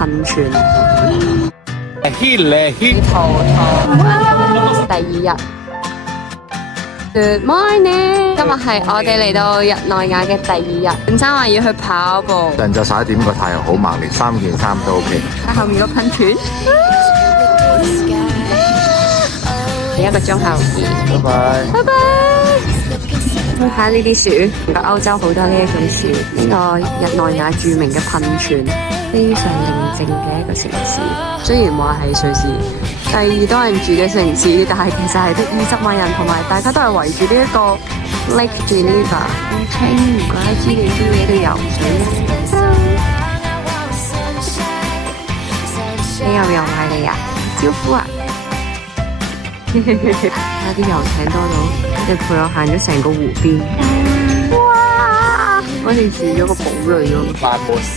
噴泉。第二日 Good morning， 今日係我哋嚟到日內瓦嘅第二日。本身話要去跑步，上晝11點個太陽好猛烈，3件衫都 OK。喺後面個噴泉。1個鐘後見，拜拜。拜拜。睇下呢啲樹，歐洲好多呢一種樹。呢個日內瓦著名嘅噴泉，非常寧靜嘅一個城市。雖然話係瑞士第二多人住嘅城市，但係其實係得20萬人，同埋大家都係圍住呢一個 Lake Geneva。清，唔怪之你啲嘢都游水啦。你又游埋嚟啊？招呼啊！有啲遊艇多到，你陪我行咗成個湖邊。哇！我哋住咗個堡壘咯。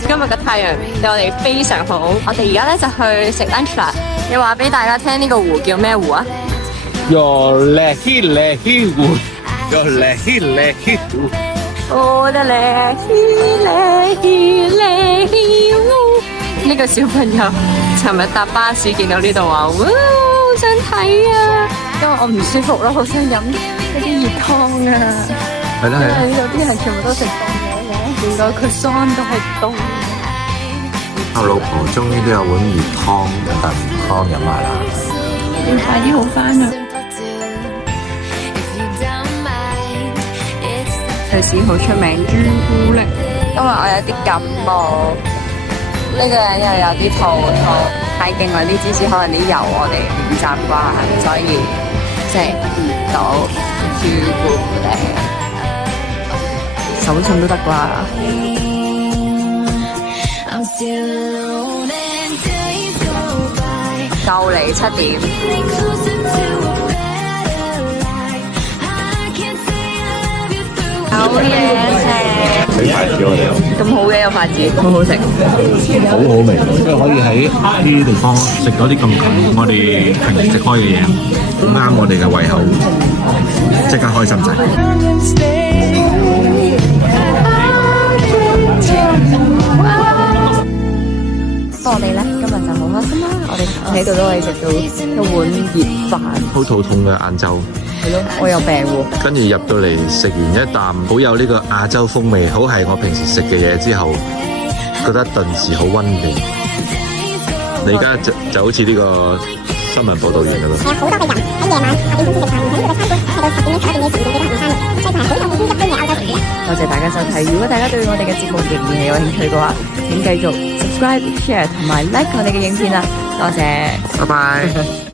今日嘅太陽對我哋非常好。我哋而家咧就去食 lunch 啦。你話俾大家聽呢個湖叫咩湖啊？有叻湖，有叻湖。我的叻湖。呢個小朋友尋日搭巴士見到呢度話，哇！好想睇啊！因為我唔舒服咯，好想飲一啲熱湯啊！係啦係啦。因為呢度啲人全部都食凍嘢嘅，連個佢桑都係凍。我老婆終於都有碗熱湯，啖湯飲埋啦。要快啲好返啊！瑞士好出名朱古力，因為我有啲感冒，呢個人又有啲肚痛，太勁啦！啲芝士可能啲油我哋唔習慣，所以食唔到朱古力，手信都得啩。就嚟7點。好嘢食，俾牌子我哋，咁好嘅有筷子，好好食。好好味，即係可以喺呢啲地方食到啲咁近我哋平時食開嘅嘢，啱我哋嘅胃口，即刻開心晒。我哋咧今日就好開心啦！我哋喺度都可以食到一碗熱飯。好肚痛嘅晏晝，係咯，我有病喎。跟住入到嚟食完一啖好有呢個亞洲風味，好係我平時食嘅嘢之後，覺得頓時好溫暖。你而家就好似呢個新聞報導員咁咯。好多嘅人喺夜晚8點鐘食飯，喺呢個餐館去到10點幾11點嘅時候，餐呢個係好有好質嘅歐洲食物。多謝大家收睇，如果大家對我哋嘅節目仍然係有興趣嘅話，請繼續 subscribe、share 同埋 like 我哋嘅影片啦。多謝，拜拜。